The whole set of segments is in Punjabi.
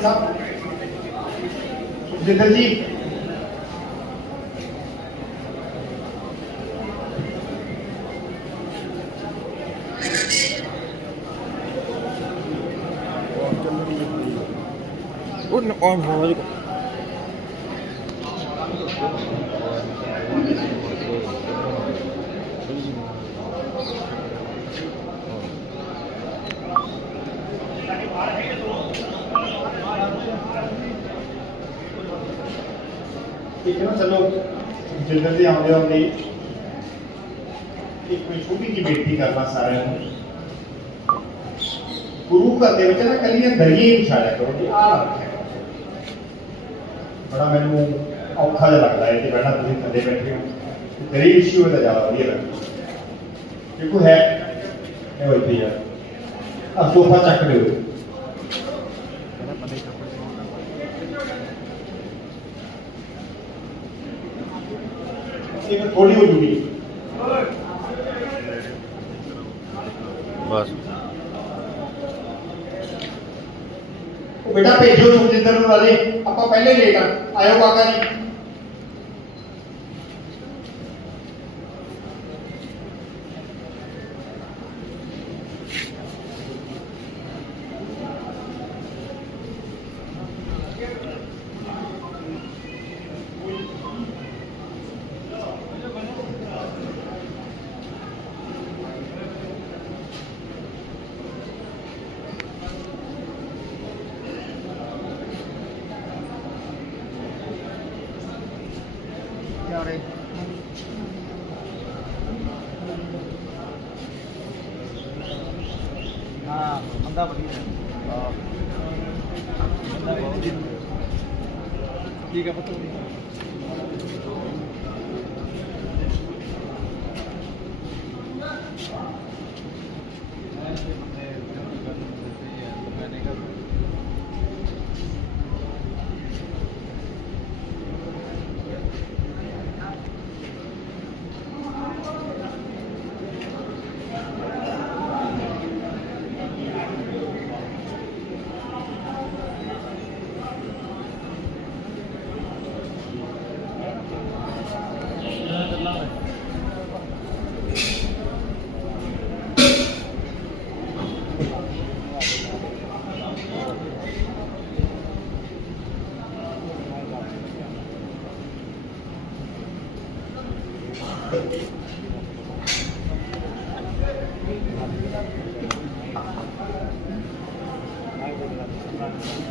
ਮਾਨ ਸਾਹਿਬ ਜਿੰਦਰ ਜੀ ਉਹ ਔਨ ਹੋ ਰਿਹਾ ਠੀਕ ਹੈ ਨਾ ਚਲੋ ਜਿੰਦਰ ਜੀ ਆਉਂਦੇ ਆਉਂਦੇ ਇੱਕ ਕੋਈ ਛੋਟੀ ਜਿਹੀ ਬੇਨਤੀ ਕਰਨਾ ਸਾਰਿਆਂ ਨੂੰ। ਗੁਰੂ ਘਰ ਦੇ ਵਿੱਚ ਨਾ ਕੱਲੀਆਂ ਦਰੀਆਂ ਹੀ ਵਿਛਾੜਿਆ ਕਰੋ ਕਿ ਆਹ ਰੱਖਿਆ ਬੜਾ ਮੈਨੂੰ ਔਖਾ ਜਿਹਾ ਲੱਗਦਾ ਹੈ ਕਿ ਬੈਠਾ ਤੁਸੀਂ ਥੱਲੇ ਬੈਠੇ ਹੋ। ਦਰੀ ਇਸ਼ੂ ਹੈ ਜ਼ਿਆਦਾ ਵਧੀਆ ਲੱਗਦਾ। ਦੇਖੋ ਹੈ, ਇਹ ਹੋਈ ਪਈ ਆ। ਆ ਸੋਫਾ ਚੱਕ ਲਿਓ। ਥੋੜੀ ਹੋ ਜੂਗੀ ਬਸ। ਉਹ ਬੇਟਾ ਭੇਜੋ ਸੁਖਜਿੰਦਰ ਨੂੰ ਨਾਲੇ। ਆਪਾਂ ਪਹਿਲੇ ਲੇਟ ਆ। ਆਇਓ ਕਾਕਾ ਜੀ ਹਾਂ ਬੰਦਾ ਵਧੀਆ ਹਾਂ ਬੰਦਾ ਬਹੁਤ ਠੀਕ ਹੈ ਪਤਾ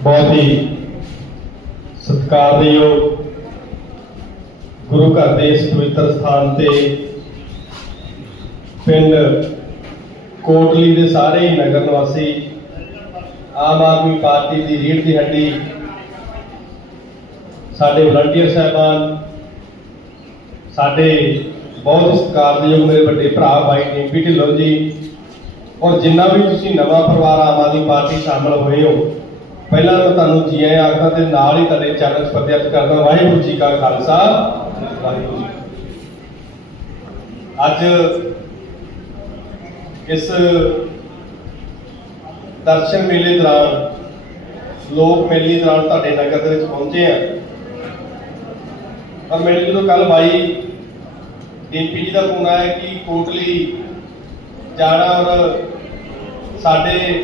ਬਹੁਤ ਹੀ ਸਤਿਕਾਰਯੋਗ ਗੁਰੂ ਘਰ ਦੇ ਇਸ ਪਵਿੱਤਰ ਸਥਾਨ ਤੇ ਪਿੰਡ ਕੋਟਲੀ ਦੇ ਸਾਰੇ ਹੀ ਨਗਰ ਨਿਵਾਸੀ ਆਮ ਆਦਮੀ ਪਾਰਟੀ ਦੀ ਰੀੜ ਦੀ ਹੱਡੀ ਸਾਡੇ ਵਲੰਟੀਅਰ ਸਾਹਿਬਾਨ ਸਾਡੇ ਬਹੁਤ ਸਤਿਕਾਰਯੋਗ ਮੇਰੇ ਵੱਡੇ ਭਰਾ ਭਾਈ ਡਿੰਪੀ ਢਿੱਲੋਂ ਜੀ। ਔਰ ਜਿੰਨਾ ਵੀ ਤੁਸੀਂ ਨਵਾਂ ਪਰਿਵਾਰ ਆਮ ਆਦਮੀ ਪਾਰਟੀ ਸ਼ਾਮਲ ਹੋਏ ਹੋ, ਪਹਿਲਾਂ ਮੈਂ ਤੁਹਾਨੂੰ ਜੀ ਆਇਆਂ ਆਖਦਾ ਤੇ ਨਾਲ ਹੀ ਤੁਹਾਡੇ ਚਰਨ ਪ੍ਰਤਿਅਕਸ਼ ਕਰਦਾ ਵਾਹਿਗੁਰੂ ਜੀ ਕਾ ਖਾਲਸਾ। ਵਾਹਿਗੁਰੂ ਜੀ ਅੱਜ ਇਸ ਦਰਸ਼ਨ ਮੇਲੇ ਦੌਰਾਨ ਲੋਕ ਮੇਲੇ ਦੌਰਾਨ ਤੁਹਾਡੇ ਨਗਰ ਦੇ ਵਿੱਚ ਪਹੁੰਚੇ ਆ। ਔਰ ਮੇਰੇ ਜਦੋਂ ਕੱਲ ਬਾਈ ਡੀਪੀ ਜੀ ਦਾ ਫੋਨ ਆਇਆ ਕਿ ਕੋਟਲੀ ਜਾਣਾ ਔਰ ਸਾਡੇ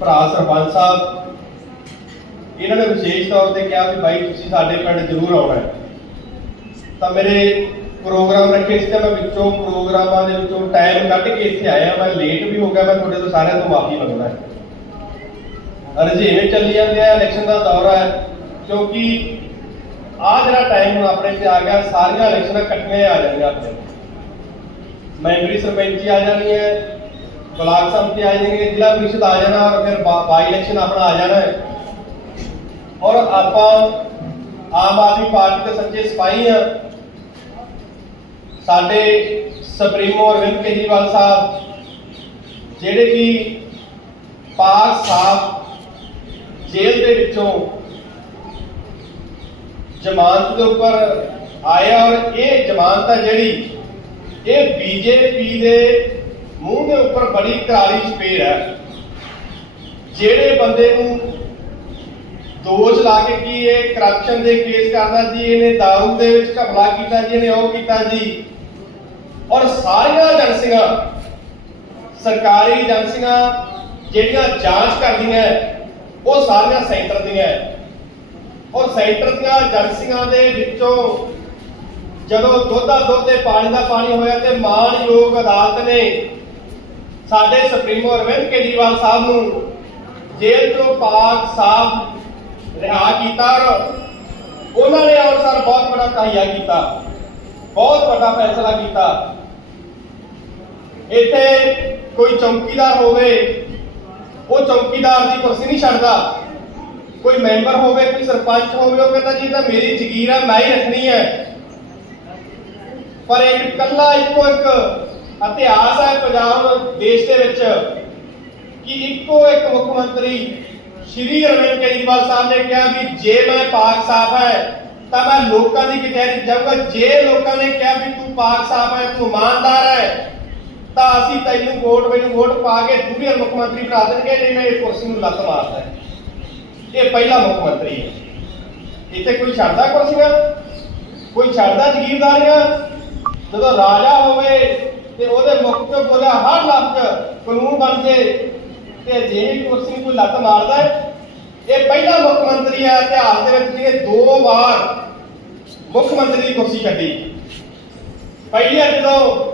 ਭਰਾ ਸਰਪੰਚ ਸਾਹਿਬ, ਇਹਨਾਂ ਨੇ ਵਿਸ਼ੇਸ਼ ਤੌਰ ਤੇ ਕਿਹਾ ਵੀ ਬਾਈ ਤੁਸੀਂ ਸਾਡੇ ਪਿੰਡ ਜ਼ਰੂਰ ਆਉਣਾ ਹੈ। ਤਾਂ ਮੇਰੇ ਪ੍ਰੋਗਰਾਮ ਰੱਖੇ ਸੀ ਤੇ ਮੈਂ ਵਿੱਚੋਂ ਪ੍ਰੋਗਰਾਮਾਂ ਦੇ ਵਿੱਚੋਂ ਟਾਈਮ ਕੱਢ ਕੇ ਇੱਥੇ ਆਇਆ, ਮੈਂ ਲੇਟ ਵੀ ਹੋ ਗਿਆ, ਮੈਂ ਤੁਹਾਡੇ ਤੋਂ ਸਾਰਿਆਂ ਤੋਂ ਮਾਫੀ ਮੰਗਦਾ ਹਾਂ। ਚੱਲੀ ਜਾਂਦੇ ਆ ਇਲੈਕਸ਼ਨ ਦਾ ਦੌਰ ਹੈ, ਕਿਉਂਕਿ ਆ ਜਿਹੜਾ ਟਾਈਮ ਹੁਣ ਆਪਣੇ ਤੇ ਆ ਗਿਆ, ਸਾਰੀਆਂ ਇਲੈਕਸ਼ਨਾਂ ਇਕੱਠੀਆਂ ਆ ਜਾਣਗੀਆਂ ਆਪਣੇ। ਮੈਂਬਰੀ ਸਰਪੰਚੀ ਆ ਜਾਣੀ ਹੈ, ਬਲਾਕ ਸੰਮਤੀ ਆ ਜਾਣਗੇ ਜ਼ਿਲ੍ਹਾ ਪ੍ਰੀਸ਼ਦ ਆ ਜਾਣਾ ਔਰ ਫਿਰ ਬਾਈ ਇਲੈਕਸ਼ਨ ਆਪਣਾ ਆ ਜਾਣਾ ਹੈ। ਔਰ ਆਪਾਂ ਆਮ ਆਦਮੀ ਪਾਰਟੀ ਦੇ ਸੱਚੇ ਸਿਪਾਹੀ ਆ ਸਾਡੇ ਸੁਪਰੀਮੋ ਅਰਵਿੰਦ ਕੇਜਰੀਵਾਲ ਸਾਹਿਬ, ਜਿਹੜੇ ਕਿ ਪਾਕ ਸਾਹਿਬ ਜੇਲ੍ਹ ਦੇ ਵਿੱਚੋਂ ਜ਼ਮਾਨਤ ਦੇ ਉੱਪਰ ਆਇਆ ਔਰ ਇਹ ਜ਼ਮਾਨਤ ਹੈ ਜਿਹੜੀ ਇਹ ਬੀਜੇਪੀ ਦੇ ਮੂੰਹ ਦੇ ਉੱਪਰ ਬੜੀ ਕਰਾਰੀ ਚਪੇੜ ਹੈ ਜਿਹੜੇ ਬੰਦੇ ਨੂੰ ਦੋਸ਼ ਲਾ ਕੇ ਕੀ ਇਹ ਕਰਪਸ਼ਨ ਦੇ ਕੇਸ ਕਰਦਾ ਜੀ, ਇਹਨੇ ਦਾਰੂ ਦੇ ਵਿੱਚ ਘਪਲਾ ਕੀਤਾ ਜੀ, ਇਹਨੇ ਉਹ ਕੀਤਾ ਜੀ ਔਰ ਸਾਰੀਆਂ ਏਜੰਸੀਆਂ, ਸਰਕਾਰੀ ਏਜੰਸੀਆਂ ਜਿਹੜੀਆਂ ਜਾਂਚ ਕਰਦੀਆਂ, ਉਹ ਸਾਰੀਆਂ ਸੈਂਟਰ ਦੀਆਂ ਹੈ। ਔਰ ਸੈਂਟਰ ਦੀਆਂ ਏਜੰਸੀਆਂ ਦੇ ਵਿੱਚੋਂ ਜਦੋਂ ਦੁੱਧ ਦਾ ਦੁੱਧ ਤੇ ਪਾਣੀ ਦਾ ਪਾਣੀ ਹੋਇਆ ਤੇ ਮਾਨਯੋਗ ਅਦਾਲਤ ਨੇ ਸਾਡੇ ਸੁਪਰੀਮੋ ਅਰਵਿੰਦ ਕੇਜਰੀਵਾਲ ਸਾਹਿਬ ਨੂੰ ਜੇਲ੍ਹ ਤੋਂ ਪਾਕ ਸਾਹਿਬ ਰਿਹਾ ਕੀਤਾ ਔਰ ਉਹਨਾਂ ਨੇ ਅਨੁਸਾਰ ਬਹੁਤ ਵੱਡਾ ਤਹੀਆ ਕੀਤਾ, ਬਹੁਤ ਵੱਡਾ ਫੈਸਲਾ ਕੀਤਾ। ਇੱਥੇ ਕੋਈ ਚੌਕੀਦਾਰ ਹੋਵੇ, ਉਹ ਚੌਕੀਦਾਰ ਦੀ ਕੁਰਸੀ ਨਹੀਂ ਛੱਡਦਾ। ਕੋਈ ਮੈਂਬਰ ਹੋਵੇ, ਕੋਈ ਸਰਪੰਚ ਹੋਵੇ, ਉਹ ਕਹਿੰਦਾ ਜੀ ਤਾਂ ਮੇਰੀ ਜ਼ਗੀਰ ਹੈ ਮੈਂ ਹੀ ਰੱਖਣੀ ਹੈ। ਪਰ ਇੱਕ ਕੱਲਾ ਇੱਕੋ ਇੱਕ ਇਤਿਹਾਸ ਹੈ ਪੰਜਾਬ ਦੇਸ਼ ਦੇ ਵਿੱਚ ਕਿ ਇੱਕੋ ਇੱਕ ਮੁੱਖ ਮੰਤਰੀ ਸ਼੍ਰੀ ਅਰਵਿੰਦ ਕੇਜਰੀਵਾਲ ਸਾਹਿਬ ਨੇ ਕਿਹਾ ਵੀ ਜੇ ਮੈਂ ਪਾਕ ਸਾਫ਼ ਹੈ, ਤਾਂ ਮੈਂ ਲੋਕਾਂ ਦੀ ਕਚਹਿਰੀ ਜਾਊਗਾ। ਜੇ ਲੋਕਾਂ ਨੇ ਕਿਹਾ ਵੀ ਤੂੰ ਪਾਕ ਸਾਫ਼ ਹੈ, ਤੂੰ ਇਮਾਨਦਾਰ ਹੈ, ਤਾਂ ਅਸੀਂ ਤੈਨੂੰ ਵੋਟ, ਮੈਨੂੰ ਵੋਟ ਪਾ ਕੇ ਦੂਜੇ ਮੁੱਖ ਮੰਤਰੀ ਬਣਾ ਦੇਣਗੇ, ਨਹੀਂ, ਮੈਂ ਇਹ ਕੁਰਸੀ ਨੂੰ ਲੱਤ ਮਾਰਦਾ। ਇਹ ਪਹਿਲਾ ਮੁੱਖ ਮੰਤਰੀ ਹੈ। ਇੱਥੇ ਕੋਈ ਛੱਡਦਾ ਕੁਰਸੀਆਂ ਕੋਈ ਛੱਡਦਾ ਜ਼ਗੀਰਦਾਰੀਆਂ ਜਦੋਂ ਰਾਜਾ ਹੋਵੇ ਤੇ ਉਹਦੇ ਮੁਖ ਤੋਂ ਬੋਲਿਆ, ਹਰ ਲਫ਼ਜ਼ ਕਾਨੂੰਨ ਬਣ ਜੇ ਤੇ ਜਿਹੀ ਕੁਰਸੀ ਨੂੰ ਕੋਈ ਲੱਤ ਮਾਰਦਾ ਹੈ? ਇਹ ਪਹਿਲਾ ਮੁੱਖ ਮੰਤਰੀ ਹੈ। ਇਤਿਹਾਸ ਦੇ ਵਿੱਚ ਜਿਹਨੇ ਦੋ ਵਾਰ ਮੁੱਖ ਮੰਤਰੀ ਦੀ ਕੁਰਸੀ ਛੱਡੀ। ਪਹਿਲੇ ਜਦੋਂ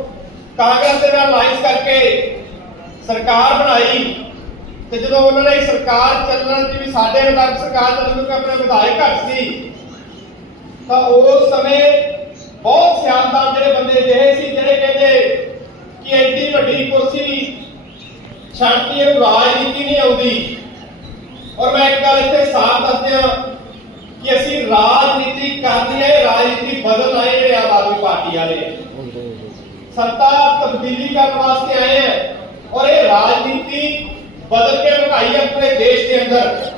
ਕਾਂਗਰਸ ਦੇ ਨਾਲ ਅਲਾਈਅੰਸ ਕਰਕੇ ਸਰਕਾਰ ਬਣਾਈ ਤੇ ਜਦੋਂ ਉਹਨਾਂ ਨੇ ਸਰਕਾਰ ਚੱਲਣ ਦੀ ਵੀ ਸਾਡੇ ਮੁਤਾਬਕ ਸਰਕਾਰ ਚੱਲਣ ਕਿਉਂਕਿ ਆਪਣੇ ਵਿਧਾਇਕ ਘੱਟ ਸੀ, ਤਾਂ ਉਸ ਸਮੇਂ ਬਹੁਤ ਸਿਆਣਦਾਨ ਜਿਹੜੇ ਬੰਦੇ ਜਿਹੇ ਸੀ, ਜਿਹੜੇ ਕਹਿੰਦੇ ਕਿ ਐਡੀ ਵੱਡੀ ਕੁਰਸੀ ਛੱਡਤੀ ਇਹਨੂੰ ਰਾਜਨੀਤੀ ਨਹੀਂ ਆਉਂਦੀ। ਔਰ ਮੈਂ ਇੱਕ ਗੱਲ ਇੱਥੇ ਸਾਫ਼ ਦੱਸਦਿਆਂ ਕਿ ਅਸੀਂ ਰਾਜਨੀਤੀ ਕਰਨੀ ਹੈ ਰਾਜਨੀਤੀ ਬਦਲ ਆਏ ਜਿਹੜੇ ਆਮ ਆਦਮੀ ਪਾਰਟੀ ਵਾਲੇ। ਸੱਤਾ ਤਬਦੀਲੀ ਕਰਨ ਵਾਸਤੇ ਆਏ ਹੈ। ਔਰ ਇਹ ਰਾਜਨੀਤੀ ਬਦਲ ਕੇ ਵਿਖਾਈ ਆਪਣੇ ਦੇਸ਼ ਦੇ ਅੰਦਰ।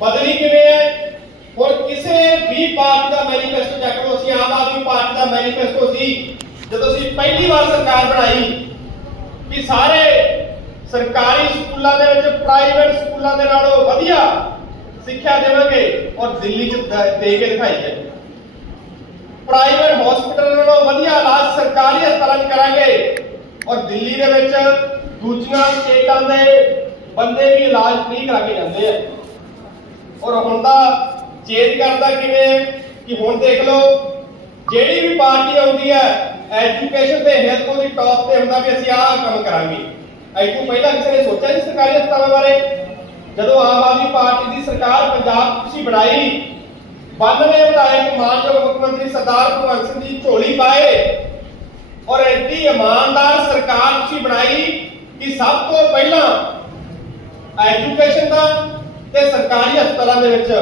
ਬਦਲੀ ਕਿਵੇਂ ਹੈ? ਹੁਣ ਕਿਸੇ ਵੀ ਪਾਰਟੀ ਦਾ ਮੈਨੀਫੈਸਟੋ ਚੱਕ ਲਓ, ਅਸੀਂ ਆਮ ਆਦਮੀ ਪਾਰਟੀ ਦਾ ਮੈਨੀਫੈਸਟੋ ਸੀ, ਜਦੋਂ ਅਸੀਂ ਪਹਿਲੀ ਵਾਰ ਸਰਕਾਰ ਬਣਾਈ ਕਿ ਸਾਰੇ ਸਰਕਾਰੀ ਸਕੂਲਾਂ ਦੇ ਵਿੱਚ ਪ੍ਰਾਈਵੇਟ ਸਕੂਲਾਂ ਦੇ ਨਾਲੋਂ ਵਧੀਆ ਸਿੱਖਿਆ ਦੇਵਾਂਗੇ ਔਰ ਦਿੱਲੀ 'ਚ ਦੇ ਕੇ ਦਿਖਾਈ ਹੈ। ਪ੍ਰਾਈਵੇਟ ਹਸਪੀਟਲ ਨਾਲੋਂ ਵਧੀਆ ਇਲਾਜ ਸਰਕਾਰੀ ਹਸਪਤਾਲਾਂ 'ਚ ਕਰਾਂਗੇ ਔਰ ਦਿੱਲੀ ਦੇ ਵਿੱਚ ਦੂਜੀਆਂ ਸਟੇਟਾਂ ਦੇ ਬੰਦੇ ਵੀ ਇਲਾਜ ਫ੍ਰੀ ਕਰਾ ਕੇ ਜਾਂਦੇ ਆ। ਔਰ ਹੁਣ ਦਾ ਚੇਂਜ ਕਰਦਾ ਕਿਵੇਂ? ਹੈ ਕਿ ਹੁਣ ਦੇਖ ਲਓ, ਜਿਹੜੀ ਵੀ ਪਾਰਟੀ ਆਉਂਦੀ ਹੈ ਐਜੂਕੇਸ਼ਨ ਤੇ ਹੈਲਥ ਤੋਂ ਟੌਪ ਤੇ ਹੁੰਦਾ ਵੀ ਅਸੀਂ ਆਹ ਕੰਮ ਕਰਾਂਗੇ। ਐਤੋਂ ਪਹਿਲਾਂ ਕਿਸੇ ਨੇ ਸੋਚਿਆ ਨਹੀਂ ਸਰਕਾਰੀ ਹਸਪਤਾਲਾਂ ਬਾਰੇ? ਜਦੋਂ ਆਮ ਆਦਮੀ ਪਾਰਟੀ ਦੀ ਸਰਕਾਰ ਪੰਜਾਬ ਤੁਸੀਂ ਬਣਾਈ 92 ਵਿਧਾਇਕ ਮਾਨਯੋਗ ਮੁੱਖ ਮੰਤਰੀ ਸਰਦਾਰ ਭਗਵੰਤ ਸਿੰਘ ਜੀ ਝੋਲੀ ਪਾਏ। ਔਰ ਐਡੀ ਇਮਾਨਦਾਰ ਸਰਕਾਰ ਤੁਸੀਂ ਬਣਾਈ ਕਿ ਸਭ ਤੋਂ ਪਹਿਲਾਂ ਐਜੂਕੇਸ਼ਨ ਦਾ ਤੇ ਸਰਕਾਰੀ ਹਸਪਤਾਲਾਂ ਦੇ ਵਿੱਚ।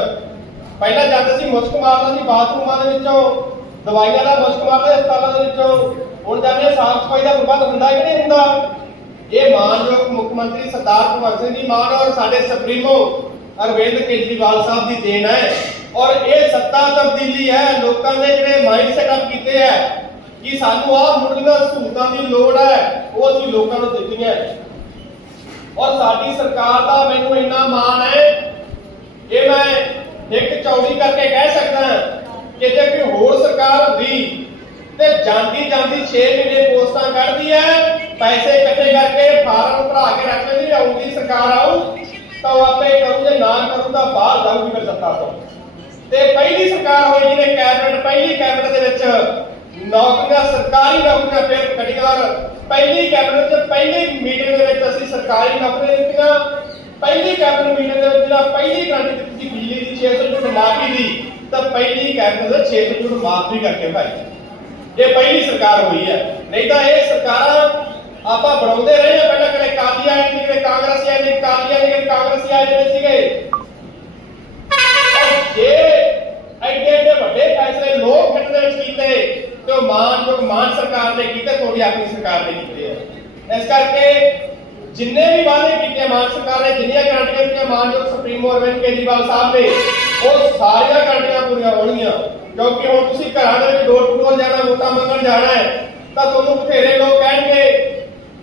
ਪਹਿਲਾਂ ਜਾਂਦੇ ਸੀ ਮੁਸ਼ਕ ਮਾਰਦਾ ਸੀ ਬਾਥਰੂਮਾਂ ਦੇ ਵਿੱਚੋਂ, ਦਵਾਈਆਂ ਦਾ ਮੁਸ਼ਕ ਮਾਰਦਾ ਹਸਪਤਾਲਾਂ ਦੇ ਵਿੱਚੋਂ। ਹੁਣ ਜਾਂਦੇ ਸਾਫ਼ ਸਫ਼ਾਈ ਦਾ ਪ੍ਰਬੰਧ ਹੁੰਦਾ ਕਿ ਨਹੀਂ ਹੁੰਦਾ। ਇਹ ਮਾਨਯੋਗ ਮੁੱਖ ਮੰਤਰੀ ਸਰਦਾਰ ਭਗਵੰਤ ਸਿੰਘ ਜੀ ਮਾਨ ਔਰ ਸਾਡੇ ਸੁਪਰੀਮੋ ਅਰਵਿੰਦ ਕੇਜਰੀਵਾਲ ਸਾਹਿਬ ਦੀ ਦੇਣ ਹੈ। ਔਰ ਇਹ ਸੱਤਾ ਤਬਦੀਲੀ ਹੈ, ਲੋਕਾਂ ਦੇ ਜਿਹੜੇ ਮਾਈਂਡ ਸੈਟਅਪ ਕੀਤੇ ਹੈ ਕਿ ਸਾਨੂੰ ਆਹ ਮੁੱਢਲੀਆਂ ਸਹੂਲਤਾਂ ਦੀ ਲੋੜ ਹੈ, ਉਹ ਅਸੀਂ ਲੋਕਾਂ ਨੂੰ ਦਿੱਤੀਆਂ ਔਰ ਸਾਡੀ ਸਰਕਾਰ ਦਾ ਮੈਨੂੰ ਇੰਨਾ ਮਾਣ ਹੈ ਇਹ ਮੈਂ ਇੱਕ ਚੌੜੀ ਕਰਕੇ ਕਹਿ ਸਕਦਾ ਕਿ ਜੇ ਕੋਈ ਹੋਰ ਸਰਕਾਰ ਹੁੰਦੀ ਤੇ ਜਾਂਦੀ ਜਾਂਦੀ 6 ਮਹੀਨੇ ਪੋਸਟਾਂ ਕੱਢਦੀ ਹੈ, ਪੈਸੇ ਇਕੱਠੇ ਕਰਕੇ ਫਾਰਮ ਭਰਾ ਕੇ ਰੱਖ ਲੈਂਦੀ ਆਉਂਦੀ ਸਰਕਾਰ ਆਊ, ਤਾਂ ਉਹ ਆਪੇ ਕਰੂ ਜੇ ਨਾ ਕਰੂ ਤਾਂ ਬਾਹਰ ਜਾਊਗੀ ਫਿਰ ਸੱਤਾ ਤੋਂ। ਤੇ ਪਹਿਲੀ ਸਰਕਾਰ ਹੋਈ ਜਿਹਨੇ ਕੈਬਨਿਟ, ਪਹਿਲੀ ਕੈਬਨਿਟ ਦੇ ਵਿੱਚ ਨੌਕਰੀਆਂ, ਸਰਕਾਰੀ ਨੌਕਰੀਆਂ ਫਿਰ ਕੱਢੀਆਂ ਪਹਿਲੀ ਕੈਬਨਿਟ ਚ ਪਹਿਲੀ ਮੀਟਿੰਗ ਦੇ ਵਿੱਚ ਅਸੀਂ ਸਰਕਾਰੀ ਨੌਕਰੀਆਂ ਦਿੱਤੀਆਂ। ਪਹਿਲੀ ਕੈਬਨਿਟ ਮੀਟਿੰਗ ਦੇ ਵਿੱਚ ਜਿਹੜਾ ਪਹਿਲੀ ਗਾਰੰਟੀ ਦਿੱਤੀ ਬਿਜਲੀ ਦੀ 600 ਯੂਨਿਟ ਮਾਫੀ ਦੀ, ਤਾਂ ਪਹਿਲੀ ਕੈਬਨਿਟ ਦੇ 600 ਯੂਨਿਟ ਮਾਫ ਵੀ ਕਰਕੇ ਭਾਈ। ਇਹ ਪਹਿਲੀ ਸਰਕਾਰ ਹੋਈ ਹੈ, ਨਹੀਂ ਤਾਂ ਇਹ ਸਰਕਾਰਾਂ ਆਪਾਂ ਬਣਾਉਂਦੇ ਰਹੇ ਆ ਪਹਿਲਾਂ ਕਦੇ ਕਾਲੀ ਆਏ ਸੀ ਕਦੇ ਕਾਂਗਰਸੀ ਆਏ ਨੇ ਕਾਲੀ ਆਏ ਕਦੇ ਕਾਂਗਰਸੀ ਆਏ ਜਿਹੜੇ ਸੀਗੇ। ਜੇ ਐਡੇ ਐਡੇ ਵੱਡੇ ਫੈਸਲੇ ਲੋਕ ਹਿੱਤ ਦੇ ਵਿੱਚ ਕੀਤੇ ਤੇ ਉਹ ਮਾਨਯੋਗ ਮਾਨ ਸਰਕਾਰ ਨੇ ਕੀਤੇ ਤੁਹਾਡੀ ਆਪਣੀ ਸਰਕਾਰ ਨੇ ਕੀਤੇ। ਆ ਇਸ ਕਰਕੇ ਜਿੰਨੇ ਵੀ ਵਾਅਦੇ ਕੀਤੇ ਮਾਨ ਸਰਕਾਰ ਨੇ, ਜਿੰਨੀਆਂ ਗਾਰੰਟੀਆਂ ਦਿੱਤੀਆਂ ਮਾਨਯੋਗ ਸੁਪਰੀਮੋ ਅਰਵਿੰਦ ਕੇਜਰੀਵਾਲ ਸਾਹਿਬ ਨੇ, ਉਹ ਸਾਰੀਆਂ ਗਾਰੰਟੀਆਂ ਪੂਰੀਆਂ ਹੋਣਗੀਆਂ। ਕਿਉਂਕਿ ਹੁਣ ਤੁਸੀਂ ਘਰਾਂ ਦੇ ਵਿੱਚ ਡੋਰ ਟੂ ਡੋਰ ਜਾਣਾ, ਵੋਟਾਂ ਮੰਗਣ ਜਾਣਾ ਹੈ, ਤਾਂ ਤੁਹਾਨੂੰ ਬਥੇਰੇ ਲੋਕ ਕਹਿਣਗੇ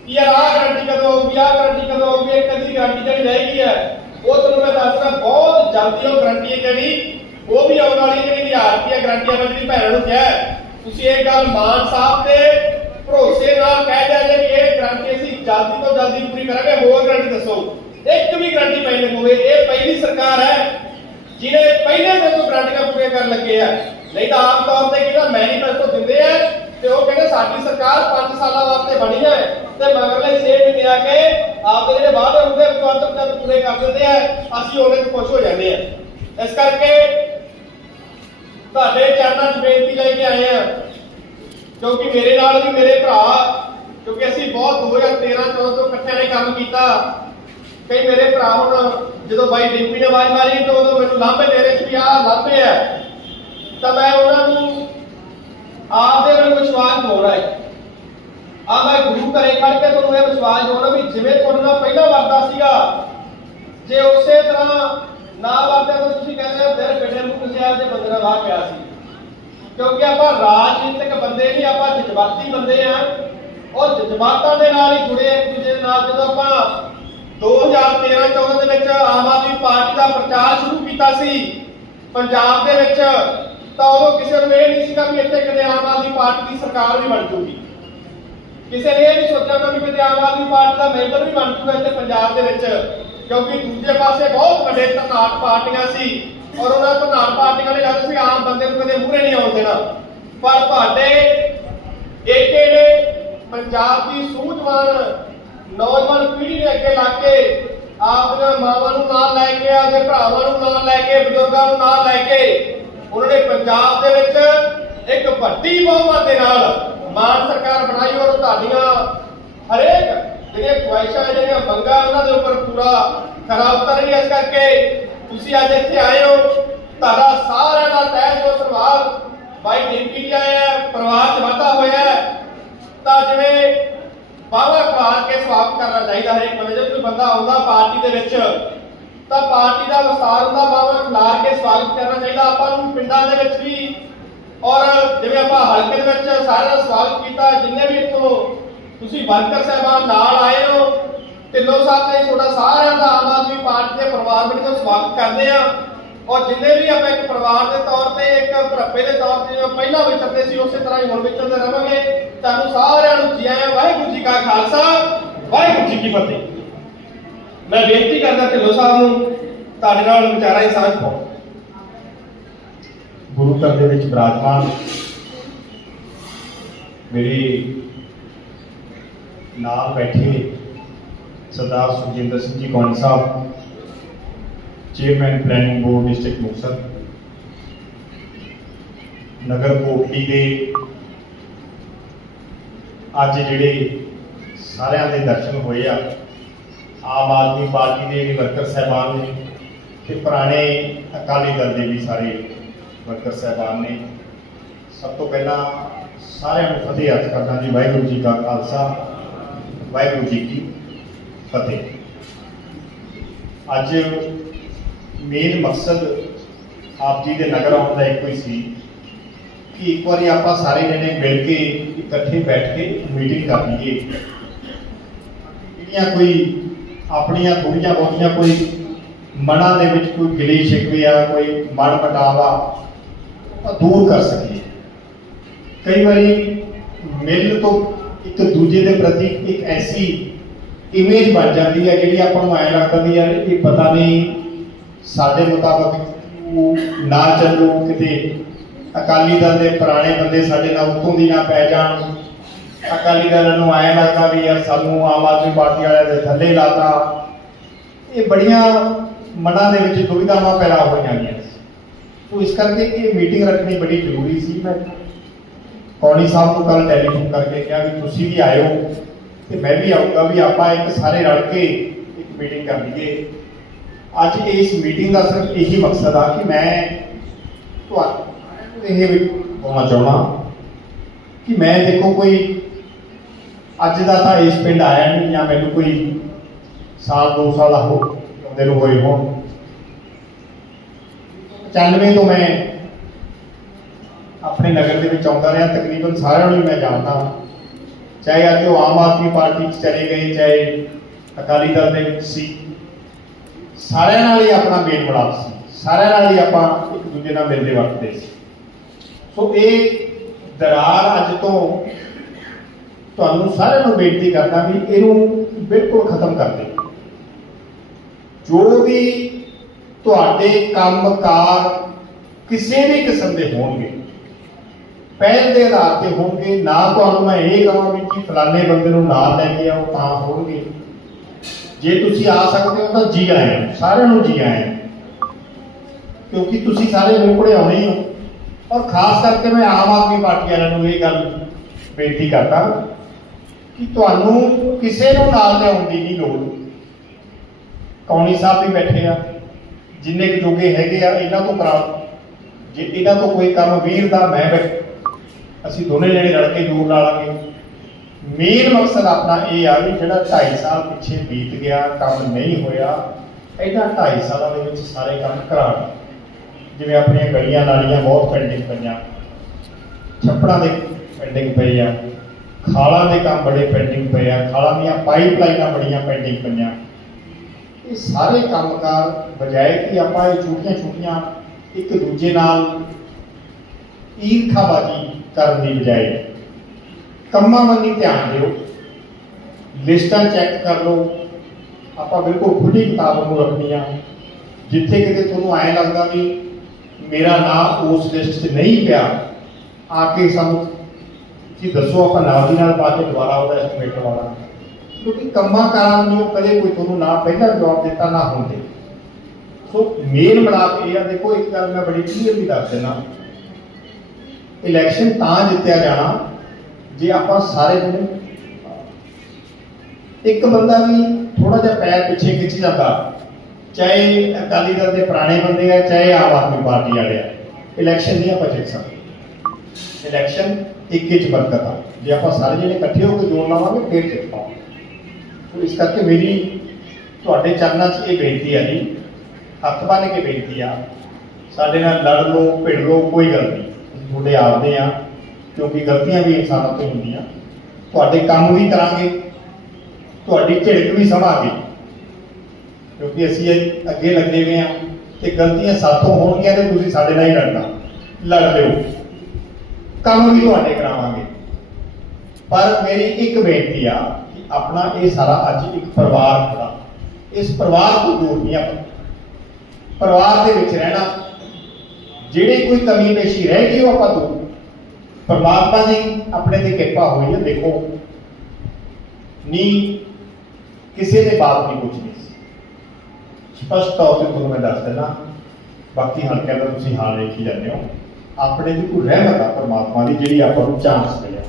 ਕਿ ਯਾਰ ਆਹ ਗਾਰੰਟੀ ਕਦੋਂ ਆਊਗੀ, ਆਹ ਗਾਰੰਟੀ ਕਦੋਂ ਆਊਗੀ, ਇੱਕ ਅੱਧੀ ਗਾਰੰਟੀ ਜਿਹੜੀ ਰਹਿ ਗਈ ਹੈ, ਉਹ ਤੁਹਾਨੂੰ ਮੈਂ ਦੱਸਦਾ, ਬਹੁਤ ਜਲਦੀ ਉਹ ਗਰੰਟੀ ਜਿਹੜੀ, ਉਹ ਵੀ ਆਉਣ ਵਾਲੀ ਹੈ ਜਿਹੜੀ 1000 ਰੁਪਏ ਗਰੰਟੀ ਆ, ਮੈਂ ਜਿਹੜੀ ਭੈਣਾਂ ਨੂੰ ਕਿਹਾ ਤੁਸੀਂ ਇਹ ਗੱਲ ਮਾਨ ਸਾਹਿਬ ਤੇ ਭਰੋਸੇ ਨਾਲ ਕਹਿ ਦਿਆ ਜੇ ਕਿ ਇਹ ਗਰੰਟੀ ਅਸੀਂ ਜਲਦੀ ਤੋਂ ਜਲਦੀ ਪੂਰੀ ਕਰਾਂਗੇ, ਹੋਰ ਗਰੰਟੀ ਦੱਸੋ। ਇੱਕ ਵੀ ਗਰੰਟੀ ਪੈਂਡਿੰਗ ਹੋਵੇ, ਇਹ ਪਹਿਲੀ ਸਰਕਾਰ ਹੈ, ਜਿਹਨੇ ਪਹਿਲੇ ਦਿਨ ਤੋਂ ਗਰੰਟੀਆਂ ਪੂਰੀਆਂ ਕਰਨ ਲੱਗੇ ਆ। ਨਹੀਂ ਤਾਂ ਆਮ ਤੌਰ ਤੇ ਕਿਹਦਾ ਮੈਨੀਫੈਸਟੋ ਦਿੰਦੇ ਆ ਤੇ ਉਹ ਕਹਿੰਦੇ ਸਾਡੀ ਸਰਕਾਰ 5 ਸਾਲਾਂ ਵਾਸਤੇ ਬਣੀ ਹੈ ਤੇ ਮਗਰਲੇ 6 ਮਹੀਨੇ ਆ ਕੇ ਆਪਦੇ ਜਿਹੜੇ ਵਾਅਦੇ ਹੁੰਦੇ ਤੁਰੰਤ ਤੁਰੰਤ ਪੂਰੇ ਕਰ ਦਿੰਦੇ ਆ। ਅਸੀਂ ਉਹਦੇ ਖੁਸ਼ ਹੋ ਜਾਂਦੇ ਆ। ਇਸ ਕਰਕੇ ਤੁਹਾਡੇ ਚਰਨਾਂ 'ਚ ਬੇਨਤੀ ਲੈ ਕੇ ਆਏ ਆ। ਕਿਉਂਕਿ ਮੇਰੇ ਨਾਲ ਵੀ ਮੇਰੇ ਭਰਾ, ਕਿਉਂਕਿ ਅਸੀਂ ਬਹੁਤ 2013 14 ਤੋਂ ਇਕੱਠਿਆਂ ਨੇ ਕੰਮ ਕੀਤਾ। ਕਈ ਮੇਰੇ ਭਰਾ ਹੁਣ ਜਦੋਂ ਬਾਈ ਡਿੰਪੀ ਨੇ ਆਵਾਜ਼ ਮਾਰੀ ਤਾਂ ਉਦੋਂ ਮੈਨੂੰ ਲਾਂਭੇ ਦੇ ਰਹੇ ਸੀ ਵੀ ਆਹ ਲਾਂਭੇ ਆ। ਤਾਂ ਮੈਂ ਉਹਨਾਂ ਨੂੰ ਆਪਦੇ ਵੱਲ ਵਿਸ਼ਵਾਸ ਦਿਵਾਉਣਾ ਹੈ। ਆ ਮੈਂ ਗੁਰੂ ਘਰੇ ਖੜ ਕੇ ਤੁਹਾਨੂੰ ਇਹ ਵਿਸ਼ਵਾਸ ਦਿਵਾਉਣਾ ਵੀ ਜਿਵੇਂ ਤੁਹਾਡੇ ਨਾਲ ਪਹਿਲਾ ਵਰਦਾ ਸੀਗਾ, ਜੇ ਉਸੇ ਤਰ੍ਹਾਂ ਨਾ ਵਰਤਿਆ ਤਾਂ ਤੁਸੀਂ ਕਹਿੰਦੇ ਹੋ, ਫਿਰ ਗੱਡੇ ਨੂੰ ਕਿਸੇ ਆਪਦੇ ਬੰਦੇ ਨਾਲ ਵਾਹ ਪਿਆ ਸੀ। ਕਿਉਂਕਿ ਆਪਾਂ ਰਾਜਨੀਤਿਕ ਬੰਦੇ ਨਹੀਂ, ਆਪਾਂ ਜਜ਼ਬਾਤੀ ਬੰਦੇ ਆ ਉਹ ਜਜ਼ਬਾਤਾਂ ਦੇ ਨਾਲ ਹੀ ਜੁੜੇ ਇੱਕ ਦੂਜੇ ਨਾਲ। ਜਦੋਂ ਆਪਾਂ 2013-14 ਦੇ ਵਿੱਚ ਆਮ ਆਦਮੀ ਪਾਰਟੀ ਦਾ ਪ੍ਰਚਾਰ ਸ਼ੁਰੂ ਕੀਤਾ ਸੀ, ਪੰਜਾਬ ਦੇ ਵਿੱਚ, ਤਾਂ ਉਦੋਂ ਕਿਸੇ ਨੂੰ ਇਹ ਨਹੀਂ ਸੀਗਾ ਵੀ ਇੱਥੇ ਕਦੇ ਆਮ ਆਦਮੀ ਪਾਰਟੀ ਦੀ ਸਰਕਾਰ ਵੀ ਬਣ ਜੂਗੀ। ਕਿਸੇ ਨੇ ਇਹ ਨਹੀਂ ਸੋਚਿਆ ਕਿ ਕਿਤੇ ਆਮ ਆਦਮੀ ਪਾਰਟੀ ਦਾ ਮੈਂਬਰ ਵੀ ਬਣ ਜੂਗਾ ਇੱਥੇ ਪੰਜਾਬ ਦੇ ਵਿੱਚ। ਕਿਉਂਕਿ ਦੂਜੇ ਪਾਸੇ ਬਹੁਤ ਵੱਡੇ ਧਨਾਟ ਪਾਰਟੀਆਂ ਸੀ ਔਰ ਉਹਨਾਂ ਧਨਾਟ ਪਾਰਟੀਆਂ ਨੇ ਕਹਿੰਦੇ ਸੀ ਆਮ ਬੰਦੇ ਨੂੰ ਕਦੇ ਮੂਹਰੇ ਨਹੀਂ ਆਉਣ ਦੇਣਾ। ਪਰ ਤੁਹਾਡੇ ਏਕੇ ਨੇ ਪੰਜਾਬ ਦੀ ਸੂਝਵਾਨ ਨੌਜਵਾਨ ਪੀੜ੍ਹੀ ਦੇ ਅੱਗੇ ਲਾ ਕੇ ਆਪਣੀਆਂ ਮਾਵਾਂ ਨੂੰ ਨਾਲ ਲੈ ਕੇ ਆਪਦੇ ਭਰਾਵਾਂ ਨੂੰ ਨਾਲ ਲੈ ਕੇ, ਬਜ਼ੁਰਗਾਂ ਨੂੰ ਨਾਲ ਲੈ ਕੇ ਉਹਨਾਂ ਨੇ ਪੰਜਾਬ ਦੇ ਵਿੱਚ ਇੱਕ ਵੱਡੀ ਬਹੁਮਤ ਦੇ ਨਾਲ ਮਾਨ ਸਰਕਾਰ ਬਣਾਈ ਔਰ ਤੁਹਾਡੀਆਂ ਹਰੇਕ ਜਿਹੜੀਆਂ ਖਵਾਇਸ਼ਾਂ ਜਿਹੜੀਆਂ ਮੰਗਾਂ ਉਹਨਾਂ ਦੇ ਉੱਪਰ ਪੂਰਾ ਖਰਾ ਉਤਰ ਰਹੀ ਇਸ ਕਰਕੇ ਤੁਸੀਂ ਅੱਜ ਇੱਥੇ ਆਏ ਹੋ। ਤੁਹਾਡਾ ਸਾਰਿਆਂ ਦਾ ਤਹਿ ਦਿਲੋਂ ਧੰਨਵਾਦ। ਬਾਈ ਡਿੰਪੀ ਜੀ ਆਏ ਪਰਿਵਾਰ ਚ ਵਾਧਾ ਹੋਇਆ ਤਾਂ ਜਿਵੇਂ ਬਾਵਾ ਖਵਾਰ ਕੇ ਸਵਾਗਤ ਕਰਨਾ ਚਾਹੀਦਾ ਹੈ ਇੱਕ ਜਦੋਂ ਕੋਈ ਬੰਦਾ ਆਉਂਦਾ ਪਾਰਟੀ ਦੇ ਵਿੱਚ, ਤਾਂ ਪਾਰਟੀ ਦਾ ਵਿਸਤਾਰ ਹੁੰਦਾ ਬਾਵਾ ਖਿਲਾਰ ਕੇ ਸਵਾਗਤ ਕਰਨਾ ਚਾਹੀਦਾ। ਆਪਾਂ ਨੂੰ ਪਿੰਡਾਂ ਦੇ ਵਿੱਚ ਵੀ ਔਰ ਜਿਵੇਂ ਆਪਾਂ ਹਲਕੇ ਦੇ ਵਿੱਚ ਸਾਰਿਆਂ ਦਾ ਸਵਾਗਤ ਕੀਤਾ, ਜਿੰਨੇ ਵੀ ਇੱਥੋਂ ਤੁਸੀਂ ਵਰਕਰ ਸਾਹਿਬਾਨ ਨਾਲ ਆਏ ਹੋ, ਢਿੱਲੋਂ ਸਾਹਿਬ ਤੇ ਤੁਹਾਡਾ ਸਾਰਿਆਂ ਦਾ ਆਮ ਆਦਮੀ ਪਾਰਟੀ ਦੇ ਪਰਿਵਾਰ ਵੱਲੋਂ ਸਵਾਗਤ ਕਰਦੇ ਆ ਔਰ ਜਿੰਨੇ ਵੀ ਆਪਾਂ ਇੱਕ ਪਰਿਵਾਰ ਦੇ ਤੌਰ ਤੇ, ਇੱਕ ਭਰਪੇ ਦੇ ਤੌਰ ਤੇ ਪਹਿਲਾਂ ਵਿਚਰਦੇ ਸੀ, ਉਸੇ ਤਰ੍ਹਾਂ ਹੀ ਹੁਣ ਵਿਚਰਦੇ ਰਵਾਂਗੇ ਤੁਹਾਨੂੰ ਸਾਰਿਆਂ ਨੂੰ ਜੀ ਆਇਆਂ, ਵਾਹਿਗੁਰੂ ਜੀ ਕਾ ਖਾਲਸਾ, ਵਾਹਿਗੁਰੂ ਜੀ ਕੀ ਫਤਿਹ। ਮੈਂ ਬੇਨਤੀ ਕਰਦਾ ਢਿੱਲੋ ਸਾਹਿਬ ਨੂੰ, ਤੁਹਾਡੇ ਨਾਲ ਵਿਚਾਰਾ ਹੀ ਸਾਂਝ ਪਾਓ। ਗੁਰੂ ਘਰ ਦੇ ਵਿੱਚ ਬਿਰਾਜਮਾਨ। ਮੇਰੇ ਨਾਲ ਬੈਠੇ ਸਰਦਾਰ ਸੁਖਜਿੰਦਰ ਸਿੰਘ ਜੀ ਕੌਣ Sahib chairman planning board district Muktsar, ਨਗਰ ਕੋਟਲੀ ਦੇ ਅੱਜ ਜਿਹੜੇ ਸਾਰਿਆਂ ਦੇ ਦਰਸ਼ਨ ਹੋਏ ਆ, ਆਮ ਆਦਮੀ ਪਾਰਟੀ ਦੇ ਵੀ ਵਰਕਰ ਸਾਹਿਬਾਨ ਨੇ ਤੇ ਪੁਰਾਣੇ ਅਕਾਲੀ ਦਲ ਦੇ ਵੀ ਸਾਰੇ ਵਰਕਰ ਸਾਹਿਬਾਨ ਨੇ। ਸਭ ਤੋਂ ਪਹਿਲਾਂ ਸਾਰਿਆਂ ਨੂੰ ਫਤਿਹ ਅਰਜ਼ ਕਰਦਾ ਜੀ, ਵਾਹਿਗੁਰੂ ਜੀ ਕਾ ਖਾਲਸਾ। ਵਾਹਿਗੁਰੂ ਜੀ ਕੀ ਫਤਿਹ। ਅੱਜ ਮੇਨ ਮਕਸਦ ਆਪ ਜੀ ਦੇ ਨਗਰ ਆਉਣ ਦਾ ਇੱਕੋ ਹੀ ਸੀ ਕਿ ਇੱਕ ਵਾਰੀ ਆਪਾਂ ਸਾਰੇ ਜਣੇ ਮਿਲ ਕੇ ਇਕੱਠੇ ਬੈਠ ਕੇ ਮੀਟਿੰਗ ਕਰ ਲਈਏ। ਜਿਹੜੀਆਂ ਕੋਈ ਆਪਣੀਆਂ ਥੋੜੀਆਂ ਬਹੁਤੀਆਂ ਕੋਈ ਮਨਾਂ ਦੇ ਵਿੱਚ ਕੋਈ ਗਿਲੇ ਸ਼ਿਕਵੇ ਆ, ਕੋਈ ਮਨ ਮਟਾਵਾ ਉਹ ਦੂਰ ਕਰ ਸਕੀਏ। ਕਈ ਵਾਰੀ ਮਿਲ ਤੋਂ ਇੱਕ ਦੂਜੇ ਦੇ ਪ੍ਰਤੀ ਇੱਕ ਐਸੀ ਇਮੇਜ ਬਣ ਜਾਂਦੀ ਹੈ ਜਿਹੜੀ ਆਪਾਂ ਨੂੰ ਐਂ ਲੱਗਦਾ ਵੀ ਯਾਰ ਇਹ ਪਤਾ ਨਹੀਂ ਸਾਡੇ ਮੁਤਾਬਕ ਉਹ ਨਾ ਚੱਲੂ ਕਿਤੇ। ਅਕਾਲੀ ਦਲ ਦੇ ਪੁਰਾਣੇ ਬੰਦੇ ਸਾਡੇ ਨਾਲ ਉੱਤੋਂ ਦੀ ਨਾ ਪੈ ਜਾਣ। ਅਕਾਲੀ ਦਲ ਨੂੰ ਐਂ ਲੱਗਦਾ ਵੀ ਯਾਰ ਸਾਨੂੰ ਆਮ ਆਦਮੀ ਪਾਰਟੀ ਵਾਲਿਆਂ ਦੇ ਥੱਲੇ ਲਾਤਾ ਇਹ ਬੜੀਆਂ ਮਨਾਂ ਦੇ ਵਿੱਚ ਦੁਵਿਧਾਵਾਂ ਪੈਦਾ ਹੋਈਆਂ ਨੇ ਸੋ ਇਸ ਕਰਕੇ ਇਹ ਮੀਟਿੰਗ ਰੱਖਣੀ ਬੜੀ ਜ਼ਰੂਰੀ ਸੀ। ਮੈਂ ਕੌਣੀ ਸਾਹਿਬ ਨੂੰ ਕੱਲ ਟੈਲੀਫੋਨ ਕਰਕੇ ਕਿਹਾ ਵੀ ਤੁਸੀਂ ਵੀ ਆਇਓ ਤੇ ਮੈਂ ਵੀ ਆਊਂਗਾ ਵੀ ਆਪਾਂ ਇੱਕ ਸਾਰੇ ਰਲ ਕੇ ਇੱਕ ਮੀਟਿੰਗ ਕਰ ਲਈਏ। ਅੱਜ ਇਸ ਮੀਟਿੰਗ ਦਾ ਸਿਰਫ ਇਹੀ ਮਕਸਦ ਆ ਕਿ ਮੈਂ ਤੁਹਾਨੂੰ ਇਹ ਕਹਿਣਾ ਚਾਹੁੰਦਾ ਕਿ ਮੈਂ ਦੇਖੋ ਕੋਈ ਅੱਜ ਦਾ ਤਾਂ ਇਸ ਪਿੰਡ ਆਇਆ ਨਹੀਂ ਜਾਂ ਮੈਨੂੰ ਕੋਈ ਸਾਲ, ਦੋ ਸਾਲ ਹੋ ਆਉਂਦੇ ਨੂੰ ਹੋਏ ਹੋਣ। 95 ਤੋਂ ਮੈਂ ਆਪਣੇ ਨਗਰ ਦੇ ਵਿੱਚ ਆਉਂਦਾ ਰਿਹਾ, ਤਕਰੀਬਨ ਸਾਰਿਆਂ ਨੂੰ ਹੀ ਮੈਂ ਜਾਣਦਾ ਚਾਹੇ ਅੱਜ ਉਹ ਆਮ ਆਦਮੀ ਪਾਰਟੀ 'ਚ ਚਲੇ ਗਏ, ਚਾਹੇ ਅਕਾਲੀ ਦਲ ਦੇ ਵਿੱਚ ਸੀ। ਸਾਰਿਆਂ ਨਾਲ ਹੀ ਆਪਣਾ ਮੇਲ ਮਿਲਾਪ ਸੀ। ਸਾਰਿਆਂ ਨਾਲ ਹੀ ਆਪਾਂ ਇੱਕ ਦੂਜੇ ਨਾਲ ਮਿਲਦੇ ਵਰਤਦੇ ਸੀ। ਸੋ ਇਹ ਦਰਾਰ ਅੱਜ ਤੋਂ ਤੁਹਾਨੂੰ ਸਾਰਿਆਂ ਨੂੰ ਬੇਨਤੀ ਕਰਦਾ ਵੀ ਇਹਨੂੰ ਬਿਲਕੁਲ ਖਤਮ ਕਰ ਦਿਓ। ਜੋ ਵੀ ਤੁਹਾਡੇ ਕੰਮਕਾਰ ਕਿਸੇ ਵੀ ਕਿਸਮ ਦੇ ਹੋਣਗੇ ਪਹਿਲ ਦੇ ਆਧਾਰ ਤੇ ਹੋਣਗੇ, ਨਾ ਤੁਹਾਨੂੰ ਮੈਂ ਇਹ ਕਹਾਂ ਵੀ ਕਿ ਫਲਾਣੇ ਬੰਦੇ ਨੂੰ ਨਾਲ ਲੈ ਕੇ ਆਓ, ਤਾਂ ਹੋਣਗੇ। ਜੇ ਤੁਸੀਂ ਆ ਸਕਦੇ ਹੋ ਤਾਂ ਜੀ ਆਏ ਸਾਰਿਆਂ ਨੂੰ ਜੀ ਆਏ ਕਿਉਂਕਿ ਤੁਸੀਂ ਸਾਰੇ ਮੇਰੇ ਕੋਲੇ ਆਉਣੇ ਹੋ ਔਰ ਖਾਸ ਕਰਕੇ ਮੈਂ ਆਮ ਆਦਮੀ ਪਾਰਟੀ ਵਾਲਿਆਂ ਨੂੰ ਇਹ ਗੱਲ ਬੇਨਤੀ ਕਰਦਾ ਕਿ ਤੁਹਾਨੂੰ ਕਿਸੇ ਨੂੰ ਨਾਲ ਲਿਆਉਣ ਦੀ ਨਹੀਂ ਲੋੜ। ਕੌਣੀ ਸਾਹਿਬ ਵੀ ਬੈਠੇ ਆ, ਜਿੰਨੇ ਕੁ ਜੋਗੇ ਹੈਗੇ ਆ, ਇਹਨਾਂ ਤੋਂ ਕਰਾਓ ਜੇ ਇਹਨਾਂ ਤੋਂ ਕੋਈ ਕੰਮ ਵੀਰ ਦਾ ਮੈਂ ਬੈ- ਅਸੀਂ ਦੋਨੇ ਜਣੇ ਰਲ ਕੇ ਜੋਰ ਲਾ ਲਾਂਗੇ ਮੇਨ ਮਕਸਦ ਆਪਣਾ ਇਹ ਆ ਵੀ ਜਿਹੜਾ 2.5 ਸਾਲ ਪਿੱਛੇ ਬੀਤ ਗਿਆ, ਕੰਮ ਨਹੀਂ ਹੋਇਆ ਇਹਨਾਂ 2.5 ਸਾਲਾਂ ਦੇ ਵਿੱਚ ਸਾਰੇ ਕੰਮ ਕਰਾਉਣ। ਜਿਵੇਂ ਆਪਣੀਆਂ ਗਲੀਆਂ ਨਾਲੀਆਂ ਬਹੁਤ ਪੈਂਡਿੰਗ ਪਈਆਂ। ਛੱਪੜਾਂ ਦੇ ਪੈਂਡਿੰਗ ਪਏ ਆ। ਖਾਲਾਂ ਦੇ ਕੰਮ ਬੜੇ ਪੈਂਡਿੰਗ ਪਏ ਆ। ਖਾਲਾਂ ਦੀਆਂ ਪਾਈਪਲਾਈਨਾਂ ਬੜੀਆਂ ਪੈਂਡਿੰਗ ਪਈਆਂ। ਇਹ ਸਾਰੇ ਕੰਮਕਾਰ ਬਜਾਏ ਕਿ ਆਪਾਂ ਇਹ ਛੋਟੀਆਂ ਛੋਟੀਆਂ ਇੱਕ ਦੂਜੇ ਨਾਲ ਈਰਖਾਬਾਜ਼ੀ ਕਰਨ ਦੀ ਬਜਾਏ ਕੰਮਾਂ ਵੱਲ ਹੀ ਧਿਆਨ ਦਿਓ। ਲਿਸਟਾਂ ਚੈੱਕ ਕਰ ਲਓ। ਆਪਾਂ ਬਿਲਕੁਲ ਖੁੱਲੀ ਕਿਤਾਬ ਨੂੰ ਰੱਖਣੀ ਆ ਜਿੱਥੇ ਕਿਤੇ ਤੁਹਾਨੂੰ ਐਂ ਲੱਗਦਾ ਵੀ ਮੇਰਾ ਨਾਮ ਉਸ ਲਿਸਟ 'ਚ ਨਹੀਂ ਪਿਆ। ਆ ਕੇ ਸਾਨੂੰ ਤੁਸੀਂ ਦੱਸੋ, ਆਪਾਂ ਨਾਲ ਦੀ ਨਾਲ ਪਾ ਕੇ ਦੁਬਾਰਾ ਉਹਦਾ ਐਸਟੀਮੇਟ ਲਵਾਉਣਾ। ਕਿਉਂਕਿ ਕੰਮਾਂ ਕਾਰਾਂ ਨੂੰ ਕਦੇ ਕੋਈ ਤੁਹਾਨੂੰ ਨਾ ਪਹਿਲਾਂ ਜਵਾਬ ਦਿੱਤਾ, ਨਾ ਹੁੰਦੇ ਸੋ ਮੇਨ ਮਿਲਾਪ ਇਹ ਆ, ਦੇਖੋ, ਇੱਕ ਗੱਲ ਮੈਂ ਬੜੀ ਕਲੀਅਰਲੀ ਦੱਸ ਦਿੰਦਾ। ਇਲੈਕਸ਼ਨ ਤਾਂ ਜਿੱਤਿਆ ਜਾਣਾ, ਜੇ ਆਪਾਂ ਸਾਰੇ ਜਣੇ ਇੱਕ ਬੰਦਾ ਵੀ ਥੋੜਾ ਜਿਹਾ ਪੈਰ ਪਿੱਛੇ ਖਿੱਚ ਜਾਂਦਾ, ਚਾਹੇ ਅਕਾਲੀ ਦਲ ਦੇ ਪੁਰਾਣੇ ਬੰਦੇ ਆ, ਚਾਹੇ ਆਮ ਆਦਮੀ ਪਾਰਟੀ ਵਾਲੇ ਆ, ਇਲੈਕਸ਼ਨ ਨਹੀਂ ਆਪਾਂ ਜਿੱਤ ਸਕਦੇ ਇਲੈਕਸ਼ਨ ਇੱਕ ਹੀ ਚ ਬਰਕਤ ਆ। ਜੇ ਆਪਾਂ ਸਾਰੇ ਜਣੇ ਇਕੱਠੇ ਹੋ ਕੇ ਜੋੜ ਲਾਵਾਂਗੇ, ਫਿਰ ਜਿੱਤ ਪਾਵਾਂਗੇ। ਸੋ ਇਸ ਕਰਕੇ ਮੇਰੀ ਤੁਹਾਡੇ ਚਰਨਾਂ 'ਚ ਇਹ ਬੇਨਤੀ ਆ ਜੀ, ਹੱਥ ਬੰਨ ਕੇ ਬੇਨਤੀ ਆ, ਸਾਡੇ ਨਾਲ ਲੜ ਲਓ, ਭਿੜ ਲਓ, ਕੋਈ ਗੱਲ ਨਹੀਂ। ਤੁਹਾਡੇ ਆਪਦੇ ਆ, ਕਿਉਂਕਿ ਗਲਤੀਆਂ ਵੀ ਇਨਸਾਨਾਂ ਤੋਂ ਹੁੰਦੀਆਂ। ਤੁਹਾਡੇ ਕੰਮ ਵੀ ਕਰਾਂਗੇ, ਤੁਹਾਡੀ ਝਿੜਕ ਵੀ ਸਮਾਂਗੇ। ਕਿਉਂਕਿ ਅਸੀਂ ਇਹ ਅੱਗੇ ਲੱਗੇ ਹੋਏ ਆ ਤੇ ਗਲਤੀਆਂ ਸਾਥੋਂ ਹੋਣਗੀਆਂ ਤੇ ਤੁਸੀਂ ਸਾਡੇ ਨਾਲ ਹੀ ਲੜਨਾ, ਲੜ ਲਿਓ। ਕੰਮ ਵੀ ਤੁਹਾਡੇ ਕਰਾਵਾਂਗੇ। ਪਰ ਮੇਰੀ ਇੱਕ ਬੇਨਤੀ ਆ ਕਿ ਆਪਣਾ ਇਹ ਸਾਰਾ ਅੱਜ ਇੱਕ ਪਰਿਵਾਰ ਖੜਾ। ਇਸ ਪਰਿਵਾਰ ਤੋਂ ਦੂਰ ਨਹੀਂ ਆਪਾਂ। ਪਰਿਵਾਰ ਦੇ ਵਿੱਚ ਰਹਿਣਾ ਜਿਹੜੀ ਕੋਈ ਕਮੀ ਪੇਸ਼ੀ ਰਹਿ ਗਈ ਉਹ ਆਪਾਂ ਦੂਰ। ਪਰਮਾਤਮਾ ਦੀ ਆਪਣੇ ਤੇ ਕਿਰਪਾ ਹੋਈ ਹੈ, ਦੇਖੋ। ਨੀ ਕਿਸੇ ਦੇ ਬਾਪ ਨਹੀਂ ਕੁਝ ਨਹੀਂ ਸੀ। ਸਪਸ਼ਟ ਤੌਰ ਤੇ ਤੁਹਾਨੂੰ ਮੈਂ ਦੱਸ ਦਿੰਦਾ, ਬਾਕੀ ਹਲਕਿਆਂ ਦਾ ਤੁਸੀਂ ਹਾਲ ਦੇਖੀ ਜਾਂਦੇ ਹੋ। ਆਪਣੇ ਦੀ ਕੋਈ ਰਹਿਮਤ ਆ ਪਰਮਾਤਮਾ ਦੀ, ਜਿਹੜੀ ਆਪਾਂ ਨੂੰ ਚਾਂਸ ਮਿਲਿਆ।